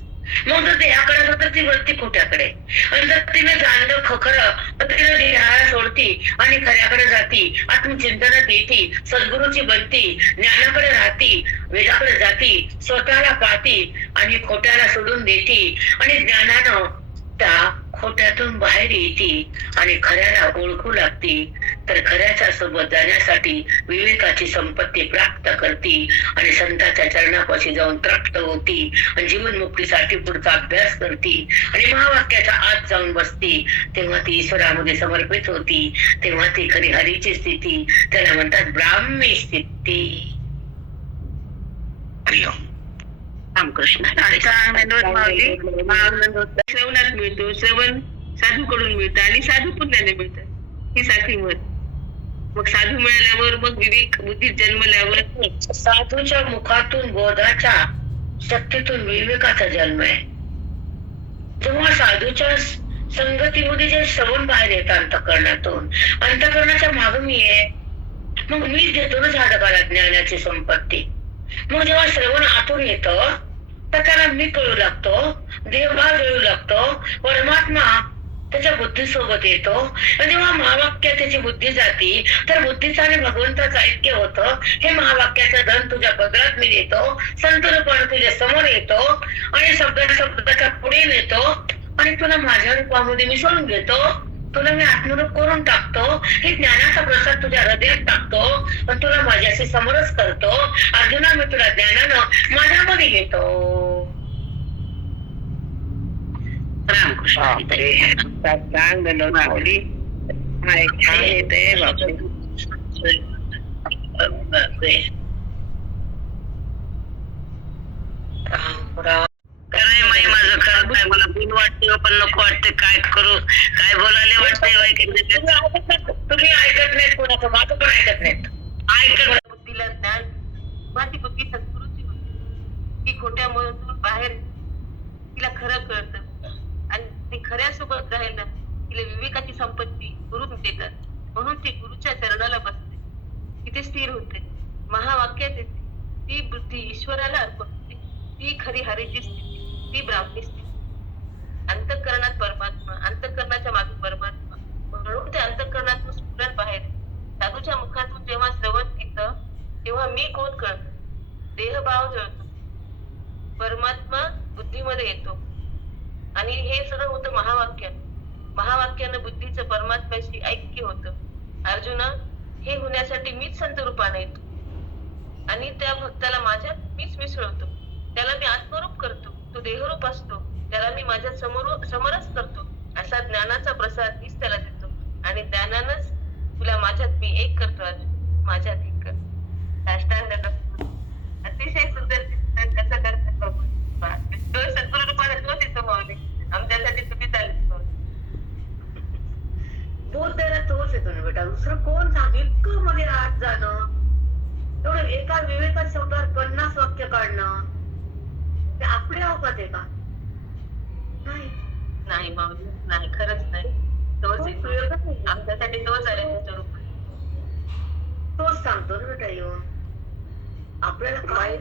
मग जर देहाकडे होत तर ती वृत्ती खोट्याकडे, आणि जर तिने जाणलं खरं तर तिने देहाला सोडती आणि खऱ्याकडे जाती, आत्मचिंतनात येती, सद्गुरूची बनती, ज्ञानाकडे राहती, वेदाकडे जाती, स्वतःला पाहती आणि खोट्याला सोडून देती आणि ज्ञानानं त्या खोट्यातून बाहेर येते आणि खऱ्याला ओळखू लागते. तर खऱ्याच्या सोबत जाण्यासाठी विवेकाची संपत्ती प्राप्त करते आणि संतांच्या चरणापाशी जाऊन तृप्त होती आणि जीवनमुक्तीसाठी पुढचा अभ्यास करते आणि महावाक्याच्या आत जाऊन बसते. तेव्हा ती ईश्वरामध्ये समर्पित होती, तेव्हा ती खरी हरीची स्थिती, त्याला म्हणतात ब्राह्मी स्थिती. रामकृष्ण. श्रवणात मिळतो, श्रवण साधूकडून मिळतं आणि साधू पुण्याने मिळतं, ही साखळी मत. मग साधू मिळाल्यावर मग विवेक बुद्धीत जन्मल्यावर साधूच्या मुखातून बोधाच्या शक्तीतून विवेकाचा जन्म आहे. जेव्हा साधूच्या संगतीमध्ये जे श्रवण बाहेर येतं अंतःकरणातून, अंतःकरणाच्या माग मी आहे, मग मीच देतो ना झाडकाला ज्ञानाची संपत्ती. मग जेव्हा श्रवण आतून येतं तर त्याला मी कळू लागतो, देवभाव कळू लागतो, परमात्मा त्याच्या बुद्धी सोबत येतो. जेव्हा महावाक्य त्याची बुद्धी जाती तर बुद्धीचं आणि भगवंताचं ऐक्य होतं. हे महावाक्याचं धन तुझ्या पदरात मी देतो, संतरूपाने तुझ्या समोर येतो आणि शब्दाच्या पुढे नेतो आणि तुला माझ्या रूपामध्ये मिसळून घेतो, तुला मी आत्मरूप करून टाकतो, हे ज्ञानाचा प्रसाद तुझ्या हृदयात टाकतो आणि तुला माझ्याशी समरस करतो. अर्जुना, मी तुला ज्ञानानं माझ्यामध्ये घेतो. रामकृष्ण. खरंय माई, माझं खरं काय, मला बिन वाटते पण नको वाटते, काय करू, काय बोलायला वाटते. तुम्ही ऐकत नाहीत कोणाचं, माझं पण ऐकत नाहीत. ऐकत बुद्धीला ज्ञान, ती बुद्धी सद्गुरूची होती, ती खोट्यामधून बाहेर तिला खरं कळतं आणि ती खऱ्यासोबत राहायला तिला विवेकाची संपत्ती गुरु देतात. म्हणून ती गुरुच्या चरणाला बसते, तिथे स्थिर होते, महावाक्यात येते. ती बुद्धी ईश्वराला अर्पण होते, ती खरी हरीची स्थिती, ती ब्राह्मी स्थिती. अंतःकरणात परमात्मा, अंतःकरणाच्या मागे परमात्मा, म्हणून त्या अंतःकरणातून स्फुरण बाहेर. साधूच्या मुखातून जेव्हा श्रवण येतं तेव्हा मी कोण कळत, देहभाव जळतो, परमात्मा बुद्धीमध्ये येतो आणि हे सगळं होतं महावाक्यात. महावाक्यानं बुद्धीचं परमात्म्याशी ऐक्य होतं. अर्जुना, हे होण्यासाठी मीच संत रूपाने येतो आणि त्या भक्ताला माझ्यात मीच मिसळतो, त्याला मी आत्मरूप करतो, तो देहरूप असतो, त्याला मी माझ्या समरस करतो. असा ज्ञानाचा प्रसाद मीच त्याला देतो आणि ज्ञानानंच तुला माझ्यात मी एक करतो. अर्जुन, माझ्यात एक कर. अतिशय सुंदर चिंतन कसं करतात तो सद्गुरु रूपाने तोच येतो माऊली, आमच्यासाठी तुम्ही चालत बोध द्यायला तोच येतो ना बेटा, दुसरं कोण सांग. इतकं मध्ये आत जाणं, एवढं एका विवेकात शेवटावर 50 वाक्य काढणं, ते आपल्या अवकात आहे का? नाही माऊली, नाही, खरंच नाही. तोच येतो आमच्यासाठी, तोच आले त्याच्या रूपात. तोच सांगतो ना बेटा येऊन आपल्याला काय.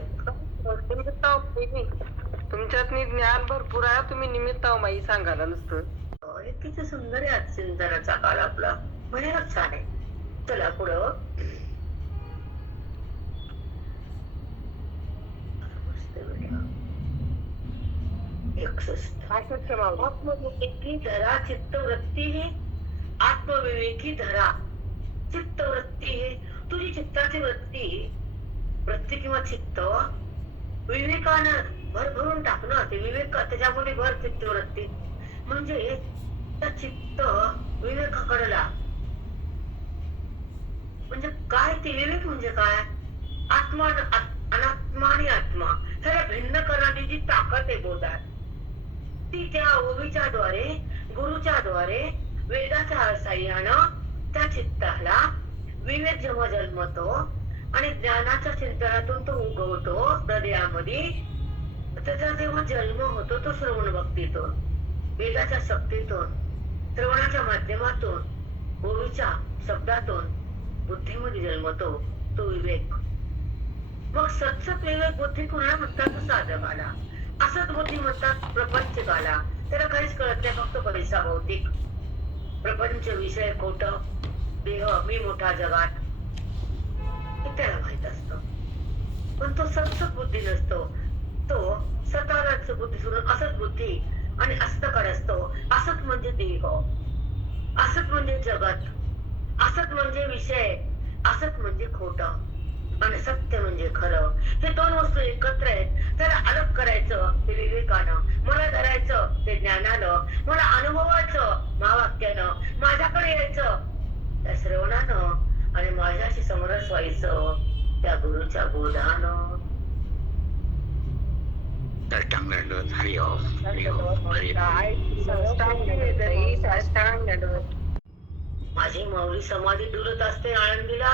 तुमच्यात ज्ञान भरपूर आहे, तुम्ही निमित्त माई सांगायला नुसतं. किती सुंदर आहे आज चिंतनाचा काळ आपला, भयानक छान आहे. चला पुढं. एक 61. माऊली. आत्मविवेकी धरा चित्तवृत्ती ही आत्मविवेकी धरा चित्तवृत्ती ही तुझी चित्ताची वृत्ती किंवा चित्त विवेकानं भरभरून टाकणं ते विवेक त्याच्यामध्ये भर चित्तवृत्ती म्हणजे त्या चित्त विवेकाकडे लाग. म्हणजे काय ते विवेक म्हणजे काय आत्मा अनात्मा आणि आत्मा ह्याला भिन्न करण्याची जी ताकद आहे बोधात ती त्या ओवीच्या द्वारे गुरुच्या द्वारे वेदाच्या साह्यानं त्या चित्ताला विवेक जेव्हा जन्मतो आणि ज्ञानाच्या चिंतनातून तो उगवतो हृदयामध्ये त्याचा जेव्हा जन्म होतो तो श्रवण भक्तीतून वेदाच्या शक्तीतून श्रवणाच्या माध्यमातून ओवीच्या शब्दातून बुद्धीमध्ये जन्मतो तो विवेक. मग सत्सत विवेक बुद्धी कुणाला म्हणतात साधकाला असत बुद्धी म्हणतात प्रपंचकाला. त्याला काहीच कळत नाही फक्त पैसा भौतिक प्रपंच विषय खोट देह मी मोठा जगात हे त्याला माहित असत. पण तो सत्सत बुद्धी नसतो. तो सताराच बुद्धी सोडून असत बुद्धी आणि असतकडे असतो. असत म्हणजे देह असत म्हणजे जगत असत म्हणजे विषय असत म्हणजे खोट आणि सत्य म्हणजे खरं. हे दोन वस्तू एकत्र आहेत. त्याला अलग करायचं ते विवेकानं मला धरायचं ते ज्ञानानं मला अनुभवायचं महावाक्यानं माझ्याकडे यायचं त्या श्रवणानं आणि माझ्याशी समरस व्हायचं त्या गुरुच्या बोधानं. माझी माऊली समाधी डुलत असते आळंदीला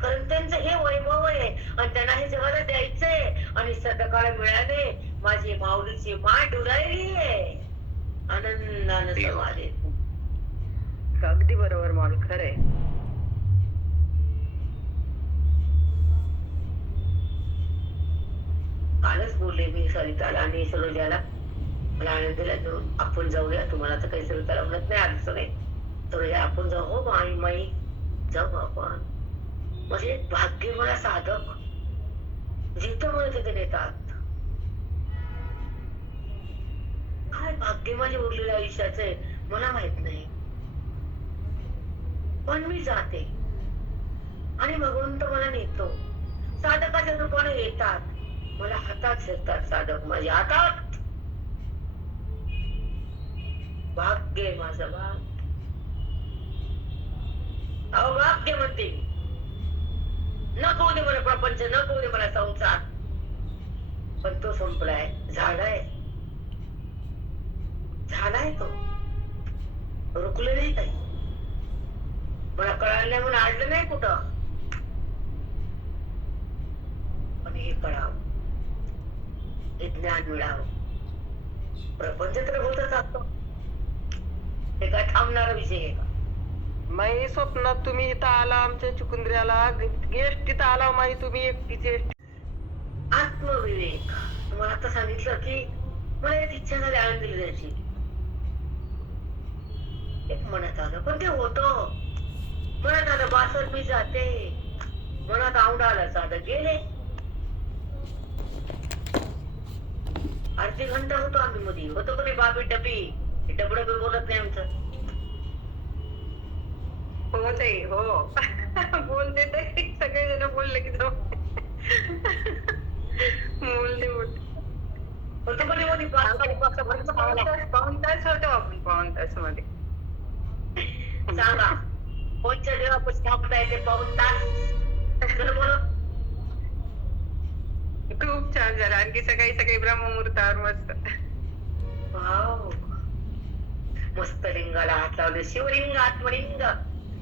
कारण त्यांचं हे वैभव आहे आणि त्यांना हे जगाला द्यायचंय आणि सदकाळ मिळाले माझी माऊलीची माय डुलायली आहे आनंदानं समाधी. अगदी बरोबर माऊली खरंय. कालच बोलले मी सरिताला आणि सरोजाला मला आनंदीला घेऊन आपण जाऊया. तुम्हाला तर काही सरिताला म्हणत नाही आलं नाही सरोजा आपण जाऊ. हो माई माई जाऊ आपण. म्हणजे भाग्य मला साधक जिथं मला तिथे नेतात. काय भाग्य माझ्या उरलेल्या आयुष्याचे मला माहित नाही पण मी जाते आणि भगवंत मला नेतो. साधकाच्या रूपाने येतात मला हातात शेकतात साधक माझ्या हातात. भाग्य माझं भाग्य अहो भाग्य म्हणते नको दे मला प्रपंच नको दे मला संसार पण तो संपलाय. झालाय तो रुकले नाही काही मला कळालं नाही म्हणून आडलं नाही कुठं पण हे कळावं हे ज्ञान मिळावं. प्रपंच तर होतच असतो हे काय थांबणारा विषय आहे का. माई स्वप्नात तुम्ही इथं आला आमच्या चुकुंद्र्याला गेस्ट तिथं आला माई तुम्ही एकटीचे. आत्मविवेक तुम्हाला आता सांगितलं की मला एक इच्छा झाली आनंदीला द्यायची एक मनात आलं पण ते होतं मनात आलं बासर मी जाते मनात आवडा आला साधं गेले. अर्धी घंटा होतो आम्ही मध्ये होतो का नाही बाबी डबी डबड बोलत नाही आमचं. हो ताई हो बोलते ते सगळे जण बोलले की बोलते होतो का नाही मध्ये पाऊन तास होतो आपण पाऊन तास मध्ये. सांगा कोणच्या देवापासून थांबता येते पाऊन तास बोल. खूप छान झालं. आणखी सकाळी ब्रह्ममुहूर्तावर मस्त मस्त लिंगाला हात लावले. शिवलिंग आत्मलिंग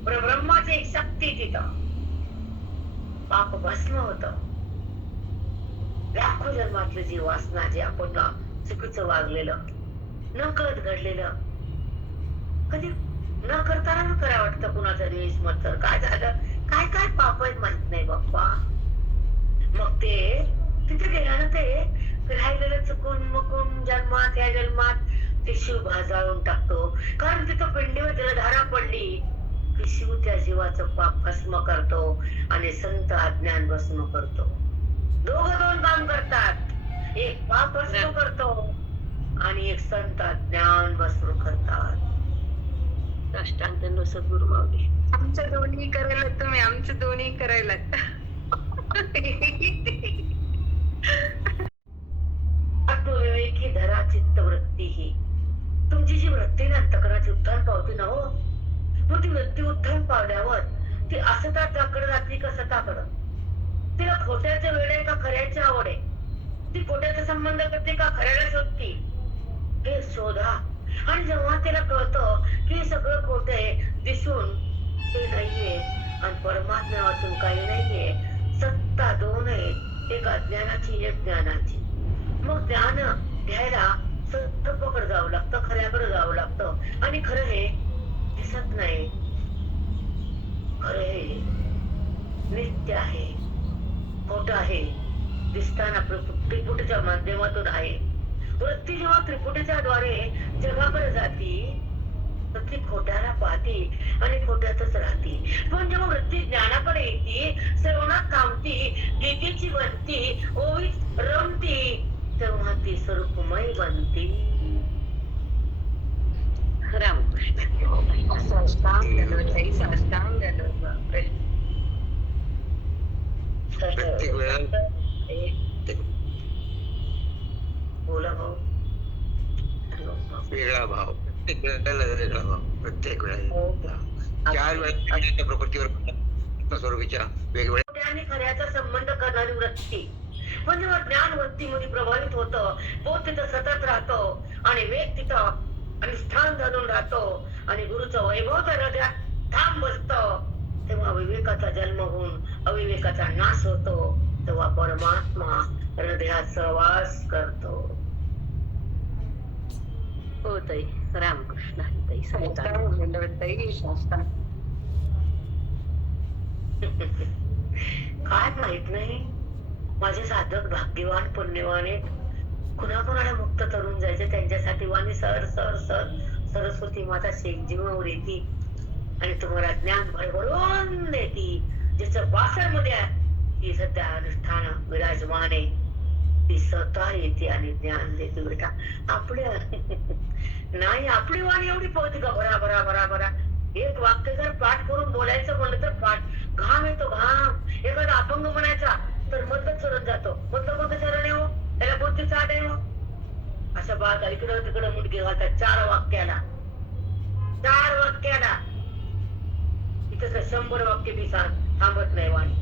परब्रह्माची एक शक्ती तिथं पाप भस्म होत. लाखो जन्मातलं जी वासना जे आपण चुकीचं वागलेलं न कळत घडलेलं कधी न करताना न करा वाटतं कुणाचा द्वेष मत्सर काय झालं काय काय पाप आहेत माहित नाही बाप्पा. मग ते तिथे गेल्यानं ते राहिलेलं चुकून मुकून जन्मात या जन्मात ते शिव भाजाळून टाकतो. कारण तिथं पिंडीवर त्याला धारा पडली की शिव त्या जीवाचं पाप भस्म करतो आणि संत अज्ञान भस्म करतो. दोघं दोन काम करतात. एक पाप भस्म करतो आणि एक संतात ज्ञान वस्त्र करतात. साष्टांग सद्गुरु माऊली. आमचं दोन्ही करायला तुम्ही आमचं दोन्ही करायला आत्मविवेकी धरा चित्तवृत्ती ही तुमची जी वृत्ती ना अंतकरणाची उत्थान पावती ना हो, मग ती वृत्ती उत्थान पावल्यावर ती असताकडे जाते का सताकडं? तिला खोट्याचे वेळ आहे का खऱ्याची आवड आहे? ती खोट्याचा संबंध करते का खऱ्याला शोधती? हे शोधा. आणि जेव्हा तिला कळतं की सगळं खोट आहे, दिसून ते नाहीये आणि परमात्मा वाचून काही नाहीये, सत्ता दोन आहे, एक अज्ञानाची एक ज्ञानाची. मग ज्ञान घ्यायला सत्याकडे जावं लागतं, खऱ्याकडे जावं लागतं. आणि खरं हे दिसत नाही, खरं हे नित्य आहे, खोट आहे दिसताना त्रिपुटीच्या माध्यमातून आहे. वृत्ती जेव्हा त्रिपुटीच्या द्वारे जगाकडे जाती तर ती खोट्याला पाहती आणि खोट्यातच राहती. पण जेव्हा वृत्ती ज्ञानाकडे येते, सर्वनात थांबती, गीतेची बनती, ओवीत रमती, तेव्हा ती स्वरूपमय बनती. रामकृष्ण. साष्टांग ताई, साष्टांग बापरे. प्रत्येक वेळा बोला भाऊ. वेगळा भाव, प्रत्येक वेळेला वेगळा भाव, प्रत्येक वेळेला 4 वेळा प्रकृतीवर स्वरूपीच्या वेगवेगळ्या खोट्या आणि खऱ्याचा संबंध करणारी वृत्ती. पण जेव्हा ज्ञान वृत्तीमध्ये प्रभावित होतं, बोध तिथं सतत राहतो आणि वेग तिथं आणि स्थान धरून राहतो आणि गुरुचं वैभव त्या हृदयात ठाम बसतो, तेव्हा विवेकाचा जन्म होऊन अविवेकाचा नाश होतो. तेव्हा परमात्मा हृदयात सहवास करतो. हो ताई. रामकृष्ण ताई. साष्टांग. साष्टांग ताई, साष्टांग. काय माहित नाही, माझे साधक भाग्यवान पुण्यवान आहेत. कुणाकुणाला मुक्त करून जायचे त्यांच्यासाठी वाणी सर सर सर सरस्वती माता शेखजीवर येते आणि तुम्हाला ज्ञान भरभरून देती. जिचं वासरमध्ये आहे ती सध्या अनुष्ठान विराजमान आहे, ती स्वतः येते आणि ज्ञान देते. बेटा आपल्या नाही, आपली वाणी एवढी पळते का भरा भरा भरा भरा? एक वाक्य जर पाठ करून बोलायचं म्हणलं तर पाठ घाम येतो, घाम. एखादा अपंग म्हणायचा तर मधलं चढत जातो. मधलं कोणतं चरण आहे हो? त्याला कोणती चाट आहे हो? अशा बागा इकडं तिकडं मुडके घालतात 4 वाक्याला. इथं 100 वाक्य बी थांबत नाही वाणी.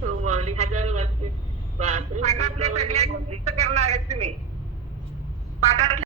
हो माऊली. 1000 वाक्य. बापरे. पाठातल्या सगळ्या गोष्टी करणार आहेत तुम्ही. पाठातल्या